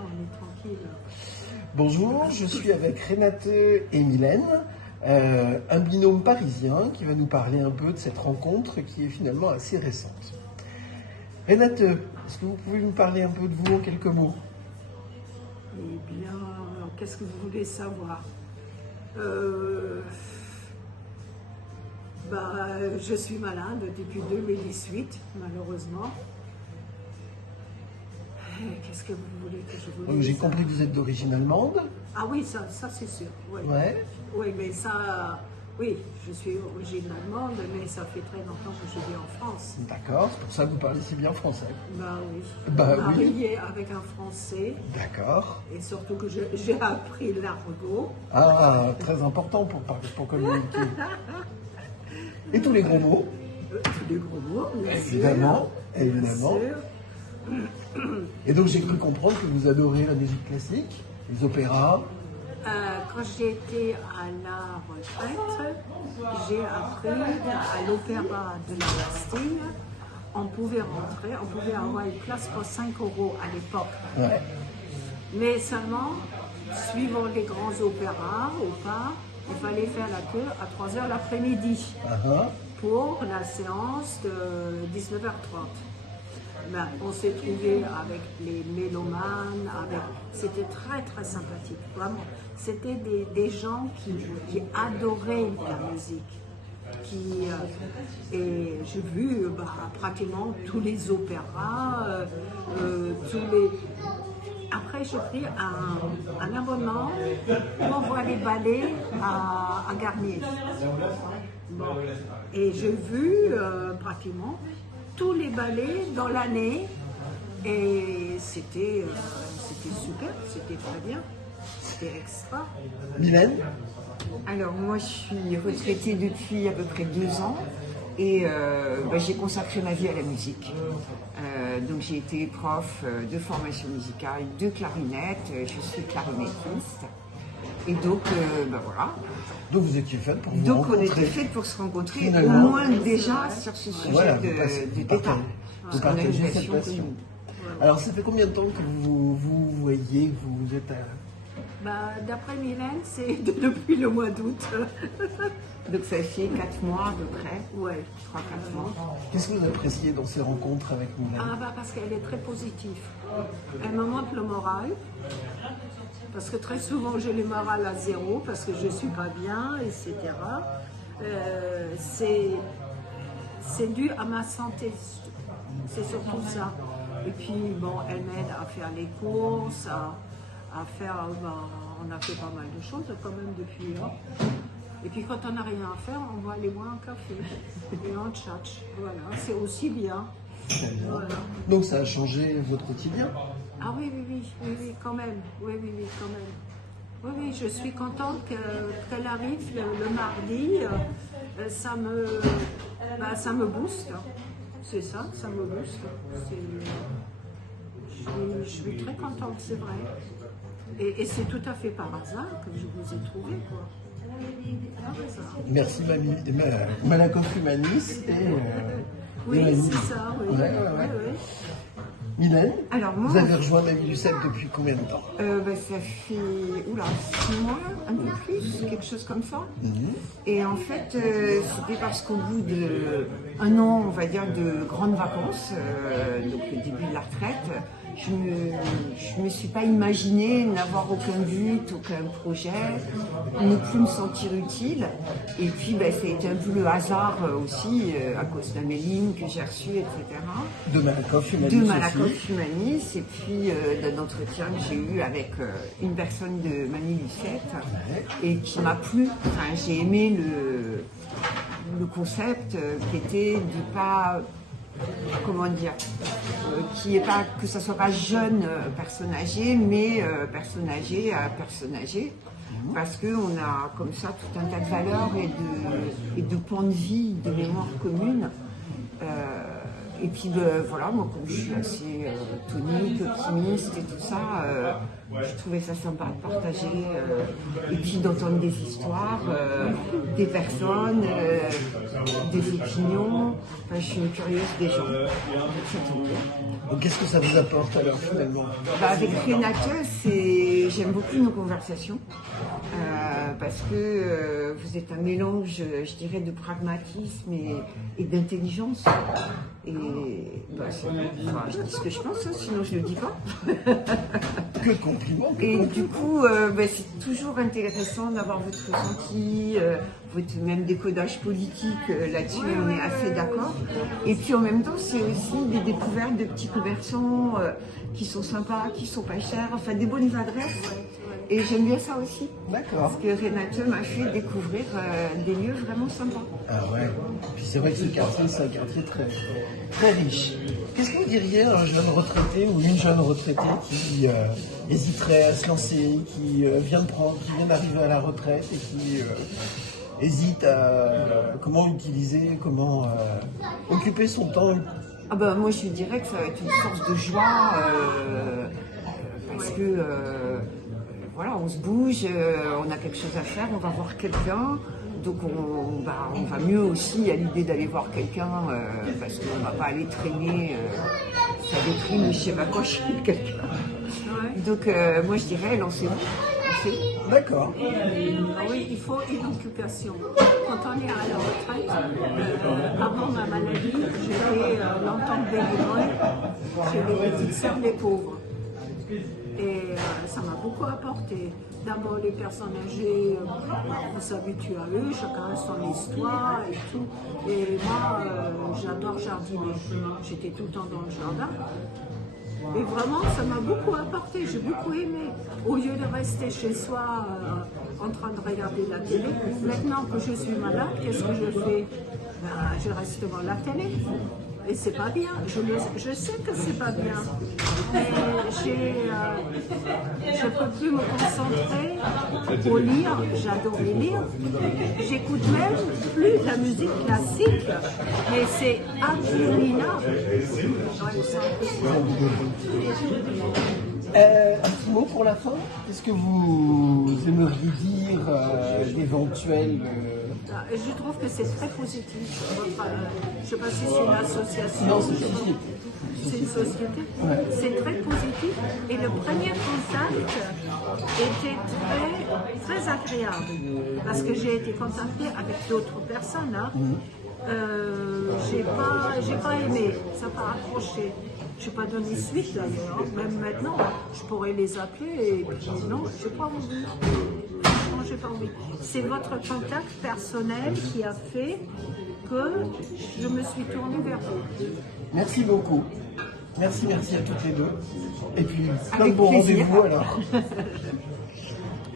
on est tranquille. Bonjour, je suis avec Renate et Mylène, un binôme parisien qui va nous parler un peu de cette rencontre qui est finalement assez récente. Renate, est-ce que vous pouvez nous parler un peu de vous en quelques mots? Eh bien, qu'est-ce que vous voulez savoir? Je suis malade depuis 2018, malheureusement. Qu'est-ce que vous voulez que je vous dise? J'ai compris que vous êtes d'origine allemande. Ah oui, ça c'est sûr. Oui. Ouais. Oui, mais ça, oui, je suis d'origine allemande, mais ça fait très longtemps que je vis en France. D'accord, c'est pour ça que vous parlez si bien français. Bah oui. Bah oui. Mariée avec un Français. D'accord. Et surtout que j'ai appris l'argot. Ah, très important pour parler, pour communiquer. Et tous les gros mots. Tous les gros mots, bien évidemment, sûr. évidemment. Bien sûr. Et donc j'ai cru comprendre que vous adorez la musique classique, les opéras. Quand j'étais à la retraite, j'ai appris à l'opéra de la Bastille. On pouvait rentrer, on pouvait avoir une place pour 5 € à l'époque. Ouais. Mais seulement, suivant les grands opéras ou pas, il fallait faire la queue à 3 h l'après-midi pour la séance de 19h30. Ben, on s'est trouvé avec les mélomanes, c'était très très sympathique, vraiment. C'était des gens qui adoraient la musique. Et j'ai vu pratiquement tous les opéras, Après, j'ai pris un abonnement pour voir les ballets à Garnier. Bon. Et j'ai vu pratiquement tous les ballets dans l'année et c'était super, c'était très bien, c'était extra. Mylène? Alors moi je suis retraitée depuis à peu près 2 ans et j'ai consacré ma vie à la musique. Donc j'ai été prof de formation musicale, de clarinette, je suis clarinettiste. Et donc, voilà. Donc vous étiez faite pour vous rencontrer. Donc on était faite pour se rencontrer, Finalement. au moins déjà sur ce sujet Voilà, de détail. Vous partagez cette passion. Alors ça fait combien de temps que vous voyez que vous êtes D'après Mylène, c'est depuis le mois d'août. Donc ça fait 4 mois à peu près. Ouais. 3-4 mois. Qu'est-ce que vous appréciez dans ces rencontres avec Mylène? Parce qu'elle est très positive. Elle me montre le moral. Parce que très souvent j'ai le moral à 0 parce que je ne suis pas bien, etc. C'est dû à ma santé, c'est surtout ça. Et puis bon, elle m'aide à faire les courses, à faire, on a fait pas mal de choses quand même depuis là. Et puis quand on n'a rien à faire, on va aller boire un café et on tchatche. Voilà, c'est aussi bien. Voilà. Donc ça a changé votre quotidien? Ah oui, quand même. Oui, quand même. Oui, je suis contente qu'elle arrive le mardi. Ça me booste. C'est ça, ça me booste. Je suis très contente, c'est vrai. Et c'est tout à fait par hasard que je vous ai trouvé, quoi. Merci Malakoff Humanis oui, c'est ça, oui. Ouais. Mylène, alors, moi, vous avez rejoint Mamie Lucette depuis combien de temps? Ça fait 6 mois, un peu plus, quelque chose comme ça. Et en fait, c'était parce qu'au bout d'1 an, on va dire, de grandes vacances, donc le début de la retraite, je me suis pas imaginé n'avoir aucun but, aucun projet, ne plus me sentir utile. Et puis, ça a été un peu le hasard aussi, à cause d'un mailing que j'ai reçu, etc. De Malakoff Humanis, et puis d'un entretien que j'ai eu avec une personne de Mamie Lucette, et qui m'a plu. Enfin, j'ai aimé le concept qui était de pas... Comment dire, que ça soit pas jeune personne âgée, mais personne âgée à personne âgée, parce qu'on a comme ça tout un tas de valeurs et de points de vie, de mémoire commune. Et puis voilà, moi comme je suis assez tonique, optimiste et tout ça, je trouvais ça sympa de partager et puis d'entendre des histoires, des personnes, des opinions. Enfin, je suis une curieuse des gens. Donc qu'est-ce que ça vous apporte alors finalement? Avec Renate, j'aime beaucoup nos conversations parce que vous êtes un mélange, je dirais, de pragmatisme et d'intelligence. Et je dis ce que je pense, sinon je ne le dis pas. Que compliment. Et du coup, c'est toujours intéressant d'avoir votre ressenti, votre même décodage politique, là-dessus on est assez d'accord. Et puis en même temps, c'est aussi des découvertes de petits commerçants qui sont sympas, qui sont pas chers, enfin des bonnes adresses. Et j'aime bien ça aussi. D'accord. Parce que Renate m'a fait découvrir des lieux vraiment sympas. Ah ouais. Puis c'est vrai que ce quartier, c'est un quartier très, très riche. Qu'est-ce que vous diriez à un jeune retraité ou une jeune retraitée qui hésiterait à se lancer, qui vient d'arriver à la retraite et qui hésite à comment utiliser, comment occuper son temps? Ah ben, moi je dirais que ça va être une source de joie parce que voilà, on se bouge, on a quelque chose à faire, on va voir quelqu'un. Donc on va mieux aussi à l'idée d'aller voir quelqu'un parce qu'on ne va pas aller traîner, ça déprime, je sais pas quoi, chez quelqu'un. Donc moi je dirais lancez-vous. D'accord. Oui, il faut une occupation. Quand on est à la retraite, avant ma maladie, j'étais longtemps bénévole chez les petites sœurs des pauvres. Et ça m'a beaucoup apporté. D'abord, les personnes âgées, on s'habitue à eux, chacun a son histoire et tout. Et moi, j'adore jardiner. J'étais tout le temps dans le jardin. Et vraiment, ça m'a beaucoup apporté, j'ai beaucoup aimé. Au lieu de rester chez soi en train de regarder la télé, maintenant que je suis malade, qu'est-ce que je fais? Je reste devant la télé. Et c'est pas bien, je sais que c'est pas bien, mais je peux plus me concentrer au lire, j'adore les livres, j'écoute même plus de la musique classique, mais c'est abominable. Un petit mot pour la fin. Qu'est-ce que vous aimeriez dire d'éventuels Je trouve que c'est très positif. Je ne sais pas si c'est une association. Non, c'est une société. C'est une société. Ouais. C'est très positif. Et le premier contact était très, très agréable. Parce que j'ai été contactée avec d'autres personnes. Hein. J'ai pas aimé. Ça n'a pas accroché. Je n'ai pas donné suite d'ailleurs. Même maintenant, je pourrais les appeler et puis non, je n'ai pas envie. Franchement, j'ai pas envie. C'est votre contact personnel qui a fait que je me suis tournée vers vous. Merci beaucoup. Merci à toutes les deux. Et puis, plein de Avec bons plaisir. rendez-vous alors.